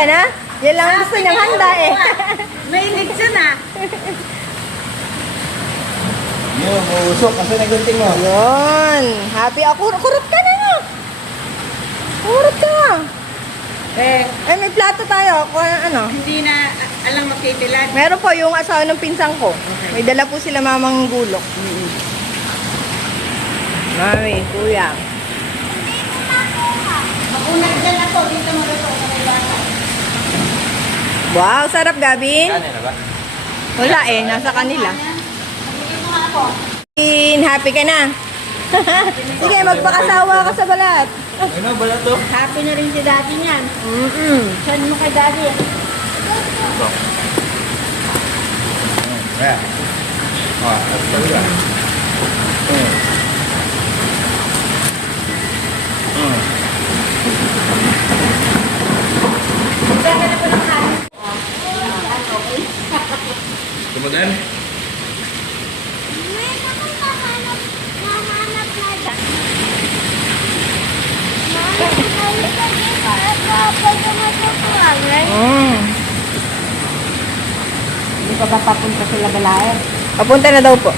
ka na? Yan lang gusto niyang handa eh. May lechon ah. Yun, mausok. Kasi nagunting mo. Yun. Happy ako. Kurot ka na nga. Kurot ka nga. Eh, Ay, may plato tayo. Kung ano. hindi na alang magtitilan. Meron po yung asawa ng pinsang ko. May dala po sila mamang gulok. Mami, kuya. Magunag dyan ako. Dito mo ito. Wow, sarap Gabin. Kanin na ba? Wala eh, nasa kanila. Dito mo ako. Happy ka na. Sige, magpakasawa ka sa balat. Ano ba na to? Happy na rin si daddy niyan. Saan mo kay daddy? Ito. Ayan. At talaga. Kemudian Hindi pa ba papunta sila Balayan? Papunta na daw po.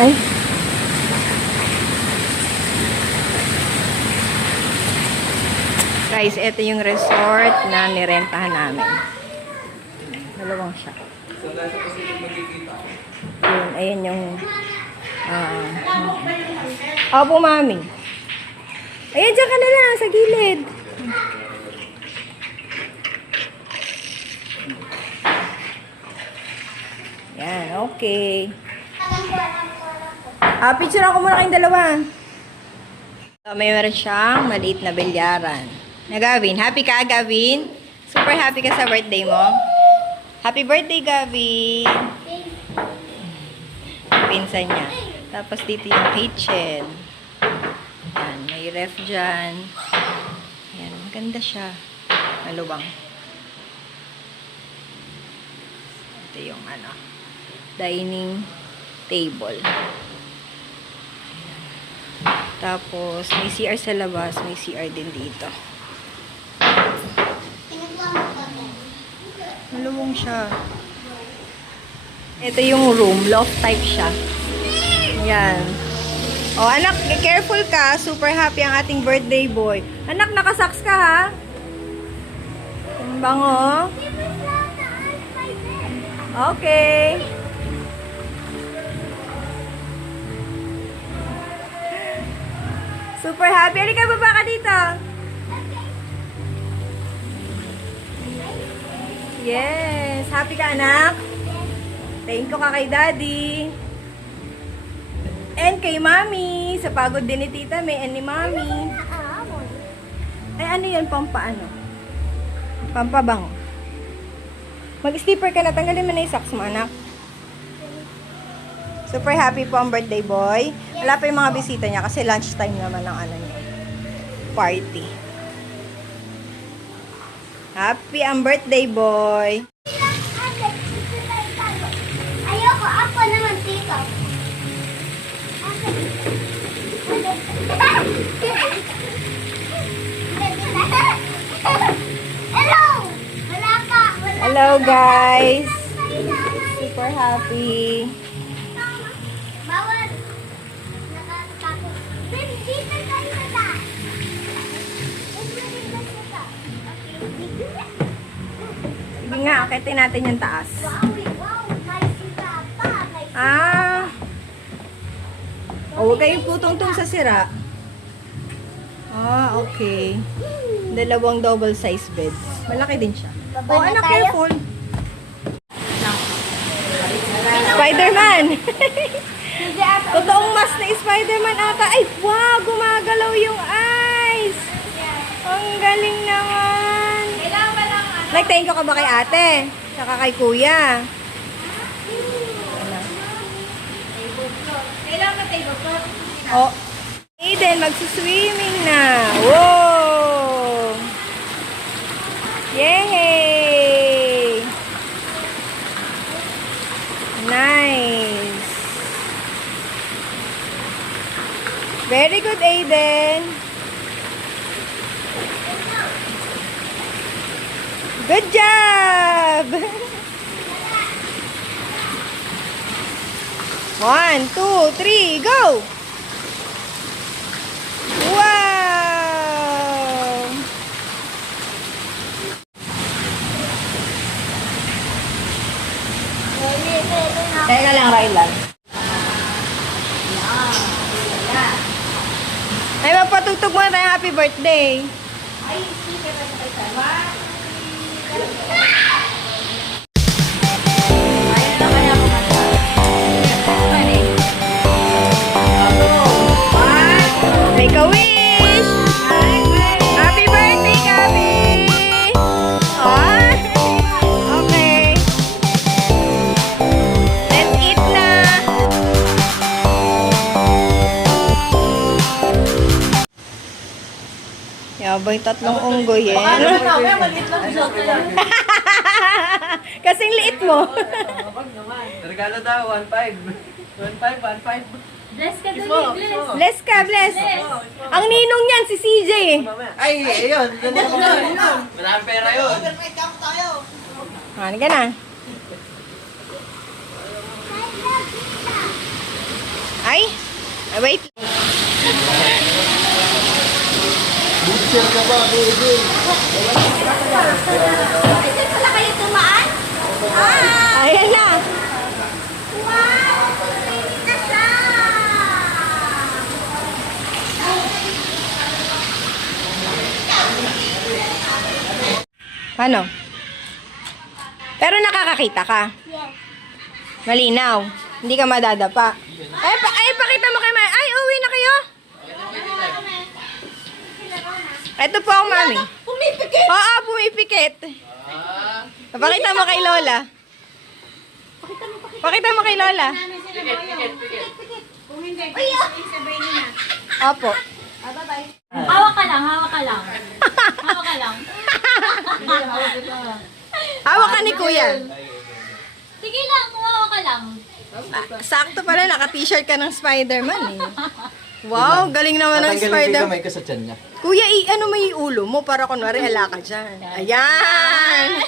Ay. Guys, ito yung resort na nirentahan namin. Dalawang siya. Yun, ayan yung... Opo, mami. Ayan, dyan ka na lang, sa gilid. Yan, okay. Picture ako muna kayong dalawa. So, may meron siyang maliit na bilyaran. Na Gavin, happy ka, Gavin? Super happy ka sa birthday mo? Happy birthday, Gavin! Pinsan niya. Tapos dito yung kitchen. Yan, may ref dyan. Yan, maganda siya. Maluwang. Ito yung ano, dining table. Tapos, may CR sa labas, may CR din dito. Maluwang siya. Ito yung room, loft type siya. Yan. Oh, anak, careful ka. Super happy ang ating birthday boy. Anak, nakasaks ka ha? Ang bango. Okay. Super happy. Halika, baba ka dito. Yes. Happy ka, anak? Thank you ka kay daddy. And kay mami. Sa pagod din ni tita May and ni mami. Ay, ano yan? Pampaano? Pampabango. Mag-slipper ka na. Tanggalin mo na yung socks mo, anak. Super happy po ang birthday boy. Wala pa yung mga bisita niya kasi lunchtime naman ang ano niya. Party. Happy ang birthday boy. Ayoko, ako naman dito. Hello! Wala ka! Hello guys. Super happy. Bawal! Nakatakot. Babe, dito tayo sa taas. Sige nga, akitin natin yung taas. Wow, wow, nice yung tapa. Huwag kayong putong-tong sa sira. Okay. Dalawang double size beds. Malaki din siya. Baba na Anak, tayo? careful. Spider-Man! Totoong mas na Spider-Man ata. Ay, wow! Gumagalaw yung eyes! Ang galing naman! Nag-thank you ka ba kay ate? Saka kay kuya? Kailangan ka tablecloth. Oh, Aiden, magsuswimming na. Wow! Yay! Nice! Very good, Aiden. Good job! 1, 2, 3, go! Wow! Teka lang, Rylan. Ay, magpatugtog muna tayo happy birthday. Make a wish! Happy birthday, Gabi! Ah, okay. Let's eat na! Yabay, tatlong unggoy eh. Kasing liit mo. Regalo daw, 1.5. 1.5, 1.5. Bless ka doon, bless. Bless ka, bless. Ang ninong niyan, si CJ. Ay, ayun. Maraming pera yun. Ano ka na? Ay, wait. Ito pala kayo tumaan? Ayan na. Wow! Kulinis na siya! Ano? Pero nakakakita ka. Yes. Malinaw. Hindi ka madadapa. Ay, pakita mo kay Mami. Ay, uwi na kayo. Ito po ang Mami. Pumipikit! Oo, pumipikit. Pakita mo kay Lola. Pakita mo kay Lola. Opo. Hawak ka lang, hawak ka lang. Hawak ka lang. Hawak ka ni Kuya. Sige lang, hawak ka lang. Sakto pala, naka-t-shirt ka ng Spider-Man eh. Wow, galing naman ng Spider-Man. kamay ko sa tiyan niya. Kuya, ano may ulo mo para kunwari hala ka dyan. Ayan!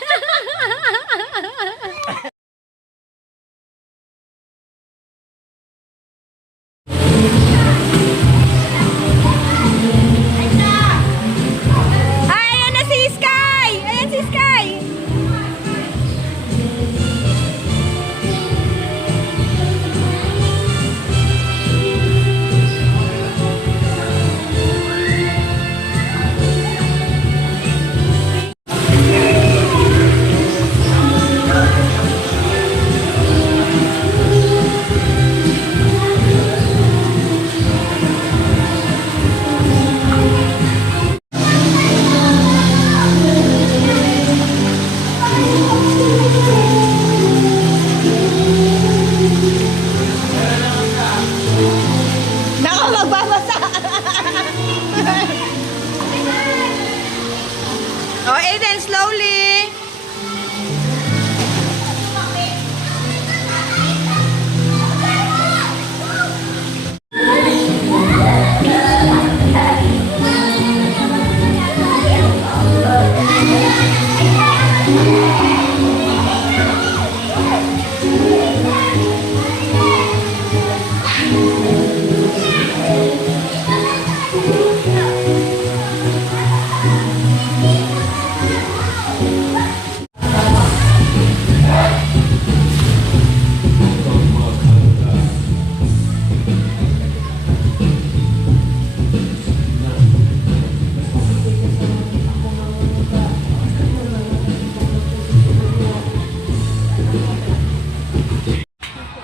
Ay, ayan na si Sky! Ayan si Sky! Nako, magbabasa! Oh, Aiden, slowly!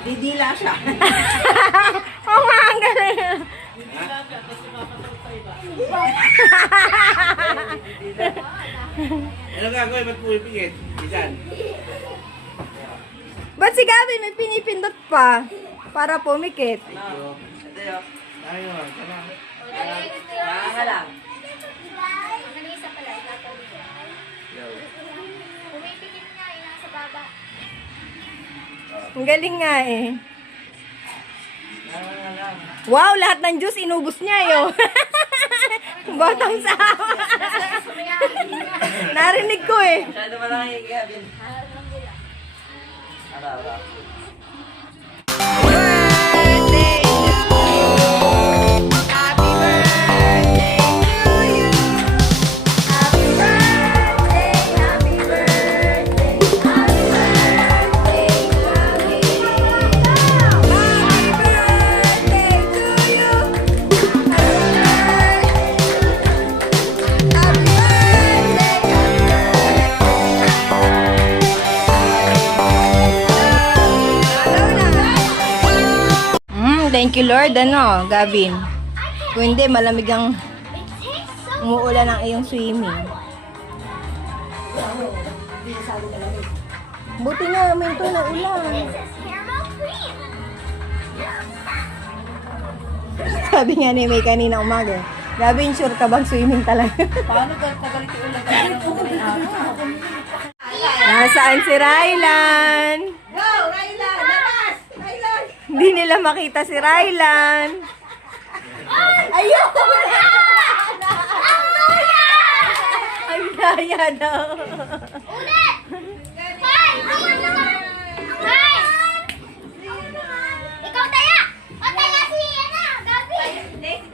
Didila siya. Oo nga, ang galing. Ano gagawin? Ba't pumipigit? Isan? Ba't si Gabi may pinipindot pa? Para pumikit. Ito yun. Tayo. Sana. Kaka lang. Isa pala, itatawid ko. Pumipikit nga, yung nasa baba. Ang galing nga eh. Wow, lahat ng juice inubos niya yo. Bottom sa. Narinig ko eh. Masyado malaki yung Gavin. Ara. Birthday to you. Happy birthday to you. Happy birthday, happy birthday. Happy birthday, happy birthday to you. Happy thank you Lord, ano, Gavin. Kung hindi, malamig ang umuulan ang iyong swimming. Buti nga, minto na ulan. Caramel cream. Sabi nga ni May kanina umaga, Gavin, sure ka bang swimming talaga? Paano tagal ito ulang tayo ng madaling araw? Nasaan si Rylan? Go, Rylan! Labas! Rylan! Hindi nila makita si Rylan. Ayun! Ang daya daw. Ulit! Hoy! Ako naman! Hoy! Ikaw taya! O taya si Ana! Gabi!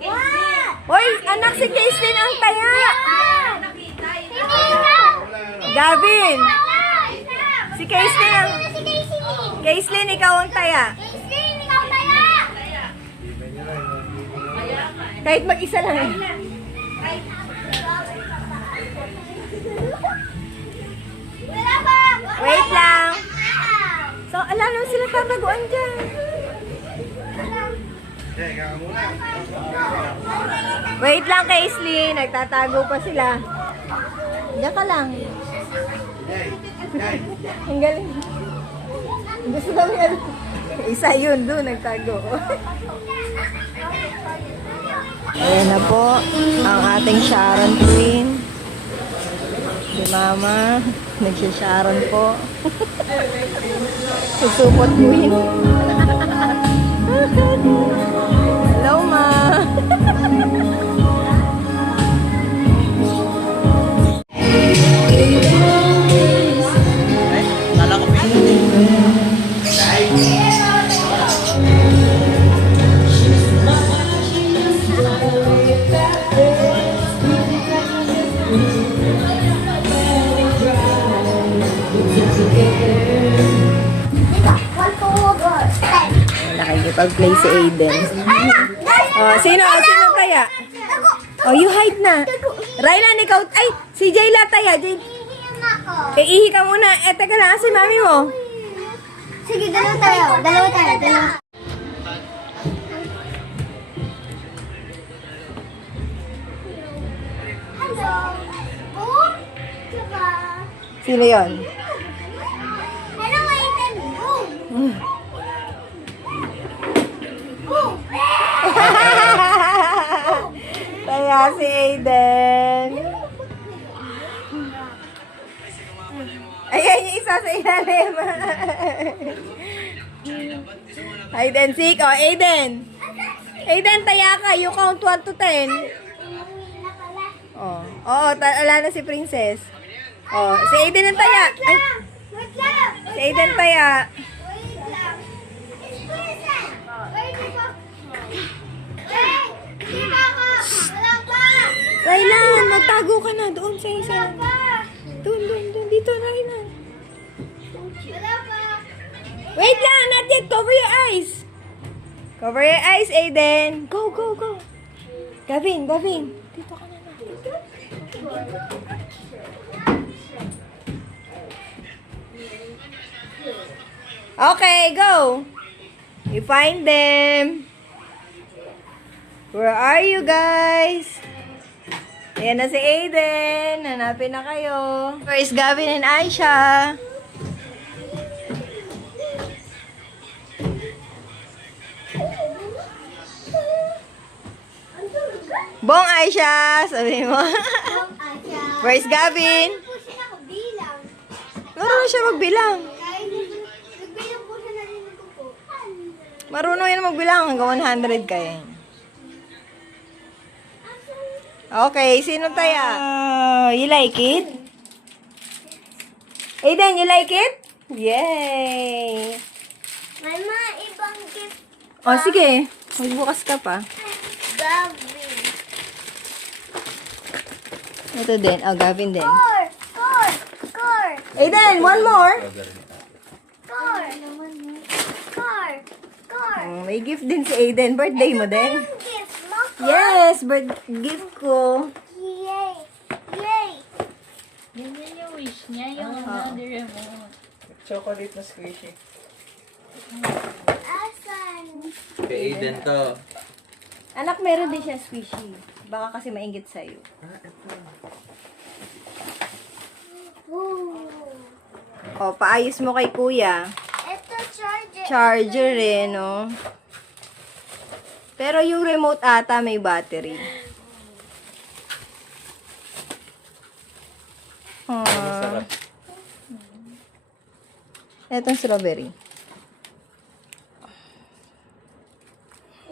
What? Hoy, anak si Caitlyn ang taya. Hindi ikaw! Gavin, si Caitlyn ang... Si Casey! Caitlyn, ikaw ang taya. Casey, ikaw taya! Kahit mag-isa lang eh. Wala pa! Wait lang. So, ala naman sila tataguan dyan. Wait lang, Caitlyn. Nagtatago pa sila. Diyan ka lang. Ang galing. Gusto daw yan. Isa yun doon, nagtago. Ayan na po ang ating Sharon Queen. Si Mama, nagsya-Sharon po. Susupot Queen. Hello, Ma. Kala ko Nakikipag-play si Aiden. Oh, sino kaya? Oh, you hide na. Rylan, ikaw. Ay, si Jayla taya. Iihi ka muna. Teka lang, si mami mo. Sige, dalawa tayo. Dalawa. Hello. Boom. Diba? Sino yon? Hello, Aiden. Boom. Boom. Taya si Aiden. Ayan yung isa sa ilalim. Hide and seek. Oh, Aiden. Aiden, taya ka. You count 1 to 10. Oh. Oo, ala na si Princess. Oh, si Aiden ang taya. Ay, Wait lang. si Aiden taya. Wait lang. Wait lang. Hey! Di ba ako? Wala pa! Rylan, magtago ka na. Doon sa isa. Wala pa! Doon. Dito, Rylan. Wala pa! Wait lang, not yet. Cover your eyes. Cover your eyes, Aiden. Go. Gavin. Dito ka na. Okay, go. You find them. Where are you guys? Ayan na si Aiden. Hanapin na kayo. Where is Gavin and Aisha? Bong Aisha, sabi mo. Where is Gavin? Po siya nakabilang. Marunong siya magbilang. Kahit nagbilang po siya narinig ko po. Marunong yan magbilang hanggang 100 kaya. Okay, sino tayo? You like it? Aiden, you like it? Yay! May mga ibang gift. O, sige. Magbukas ka pa. Gavin. Ito din. Oh, Gavin din. Score! Score! Score! Aiden, one more. Score! Score! Score! May gift din si Aiden. Birthday mo din. Yung gift mo. Yes, gift ko. Yay! Yay! Ganyan yung wish niya, yung another remote. Chocolate na squishy. Asan? Kay Aiden to. Anak, meron din siya squishy. Baka kasi maingit sa'yo. Ooh. O, paayos mo kay kuya. Ito charger. Charger eh, no? Pero yung remote ata may battery. Sarap. Etong strawberry.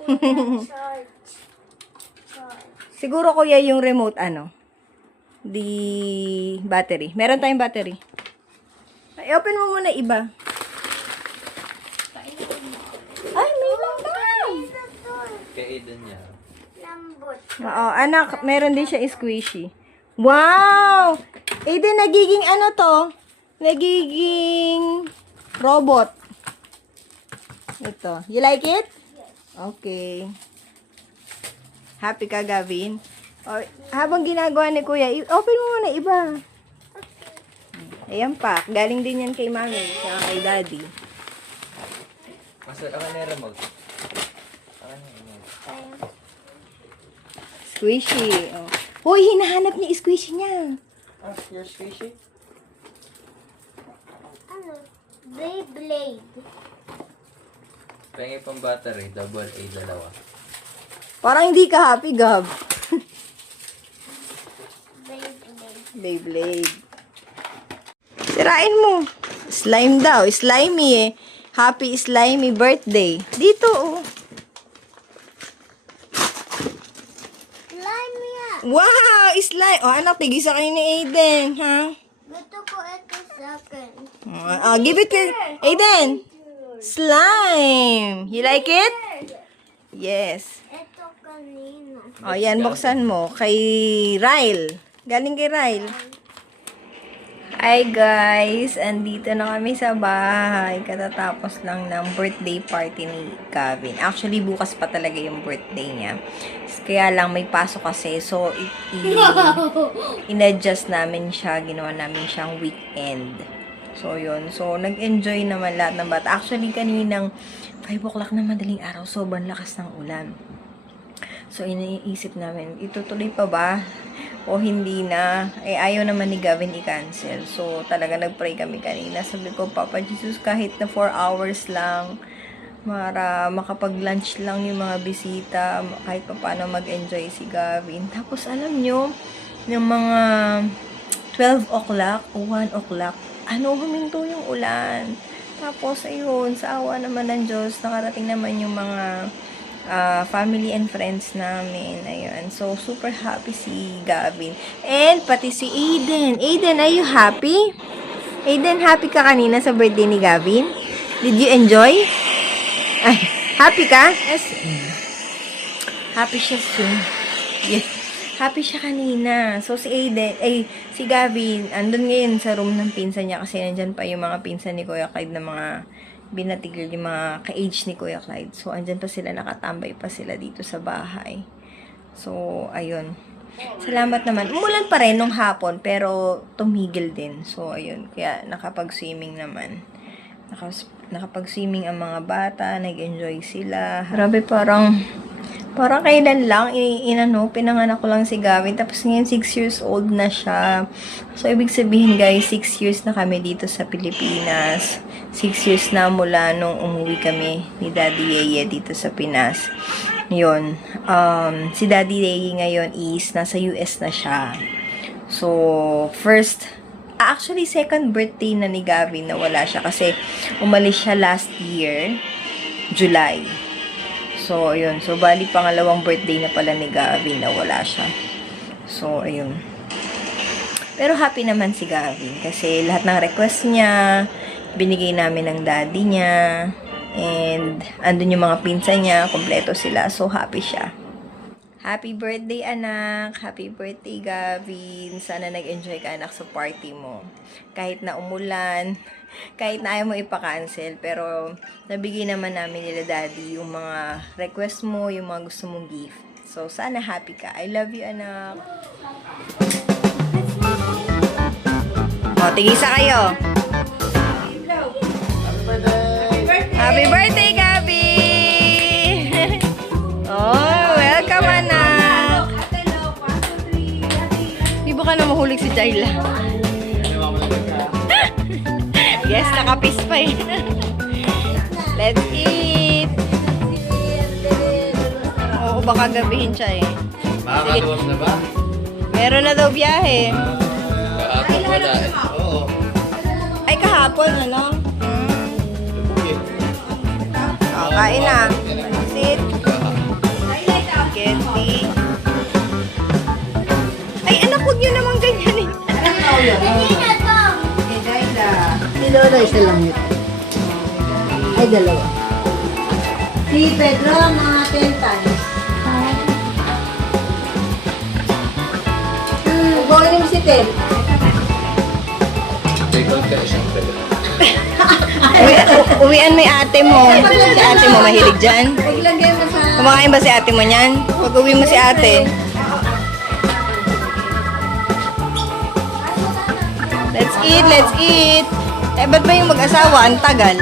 Charge. Charge. Siguro kuya yung remote ano? The battery. Meron tayong battery. Ay, open mo muna iba. Ay, may laman! Kay Aiden niya. Lambot. Oo, anak, meron din siya squishy. Wow! Aiden, nagiging ano to? Nagiging robot. Ito. You like it? Okay. Happy ka, Gavin? O, habang ginagawa ni Kuya, open mo muna iba. Ayan pa. Galing din yan kay Mami. Kaya kay Daddy. Masal, ako na yung remote. Ako na yung remote. Squishy. Oh. Hoy, hinahanap niya yung squishy niya. Ah, your squishy? Ano? Beyblade. Pengi pang battery, double A, dalawa. Parang hindi ka happy, Gab. Beyblade. Beyblade. Sirain mo. Slime daw. Slimy eh. Happy slimy birthday. Dito oh. Slime yan. Wow! Slime. Oh, anak, tigisa kayo ni Aiden, ha? Gusto ko ito sa akin. Give it to Aiden. Slime. You like it? Yes. Ito kanino. Oh, yan, buksan mo. Kay Ryle. Galing kay Ryle. Hi guys! Andito na kami sa bahay. Katatapos lang ng birthday party ni Gavin. Actually, bukas pa talaga yung birthday niya. Kaya lang may pasok kasi. So, in-adjust namin siya. Ginawa namin siyang weekend. So, yun. So, nag-enjoy naman lahat ng bata. Actually, kaninang 5 o'clock na madaling araw, sobrang lakas ng ulan. So, iniisip namin, itutuloy pa ba? O hindi na? Eh, ayaw naman ni Gavin i-cancel. So, talaga nag-pray kami kanina. Sabi ko, Papa Jesus, kahit na 4 hours lang, para makapag-lunch lang yung mga bisita, kahit pa paano mag-enjoy si Gavin. Tapos, alam nyo, yung mga 12 o'clock o 1 o'clock, huminto yung ulan. Tapos, ayun, sa awa naman ng Diyos, nakarating naman yung mga family and friends namin. Ayun. So, super happy si Gavin. And, pati si Aiden. Aiden, are you happy? Aiden, happy ka kanina sa birthday ni Gavin? Did you enjoy? Ay, happy ka? Yes. Happy siya soon. Yes. Happy siya kanina. So, si Aiden, si Gavin, andun ngayon sa room ng pinsan niya kasi nandyan pa yung mga pinsan ni Kuya Clyde na mga binatigil yung mga ka-age ni Kuya Clyde. So, andyan pa sila, nakatambay pa sila dito sa bahay. So, ayun. Salamat naman. Umulan pa rin nung hapon, pero tumigil din. So, ayun. Kaya, nakapag-swimming naman. Nakapag-swimming ang mga bata, nag-enjoy sila. Grabe, parang kailan lang, pinanganak ko lang si Gavin. Tapos ngayon, 6 years old na siya. So, ibig sabihin, guys, 6 years na kami dito sa Pilipinas. 6 years na mula nung umuwi kami ni Daddy Yeye dito sa Pinas. Yun. Si Daddy Yeye ngayon is nasa US na siya. So, actually, second birthday na ni Gavin na wala siya kasi umalis siya last year. July. So, ayun. So, bali pangalawang birthday na pala ni Gavin na wala siya. So, ayun. Pero happy naman si Gavin kasi lahat ng request niya, binigay namin ng daddy niya. And, andun yung mga pinsan niya, kompleto sila. So, happy siya. Happy birthday, anak! Happy birthday, Gavin! Sana nag-enjoy ka, anak, sa party mo. Kahit na umulan, kahit na ayaw mo ipa-cancel, pero nabigay naman namin nila daddy yung mga request mo, yung mga gusto mong gift. So, sana happy ka. I love you, anak! O, tigisa kayo! Happy birthday, Gabi! Oh, welcome, anak! Di ba ka na mahulig si Jayla? Yes, nakapis pa eh. Let's eat! Oo, baka gabihin siya eh. Makakatuwas na ba? Meron na daw biyahe. Kahapon wala eh. Oo. Ay, kahapon, ano? Oh, kain na. Sit. Candy. Ay, anak, huwag nyo naman ganyan eh. Si Lola, isa lang yun. Ay, dalawa. Si Pedro, mga 10 times. Bawalin mo si Ted. Take-out ka na siyempre. Uwian mo yung ate mo. Si ate mo mahilig dyan. Paglagay mo sa... Kumakain ba si ate mo niyan? Pag uwi mo si ate. Let's eat, let's eat. Eh, ba't ba yung mag-asawa? Ang tagal.